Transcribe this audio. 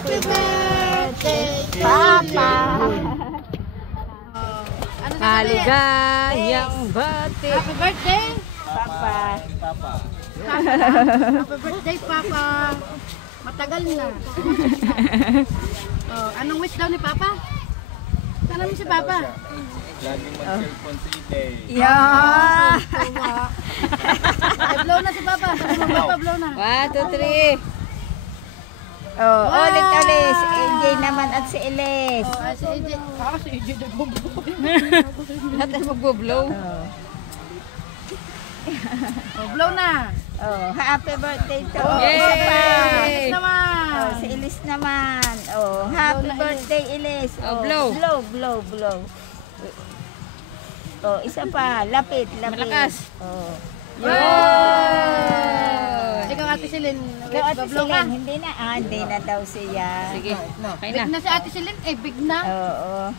Happy birthday, Papa. Maligayang bati. Happy birthday, Papa. Happy birthday, Papa. Matagal na. Oh, anong wish daw ni Papa? Tanong mo si Papa. Laging mag-cellphone si Ide. Yeah. Blow na si Papa. Sabi mo, Papa, blow na. 1, 2, 3. Oh, ulit. Si AJ naman at si Elis. Oh, si AJ. Si AJ nag-blow. Lahat ay mag-blow. Oh, blow na. Oh, happy birthday to. Oh, Isa pa. Elis naman. Oh, si Elis naman. Oh, happy na, birthday Elis. Oh, blow. Blow. Oh, isa pa. Lapit. Malakas. Oh. Wow! Ikaw, Ate Celine. Ikaw, Ate Blow ka. Celine, hindi na daw siya. Sige, okay Big na. na si Ate Celine. Eh, big na. Oo.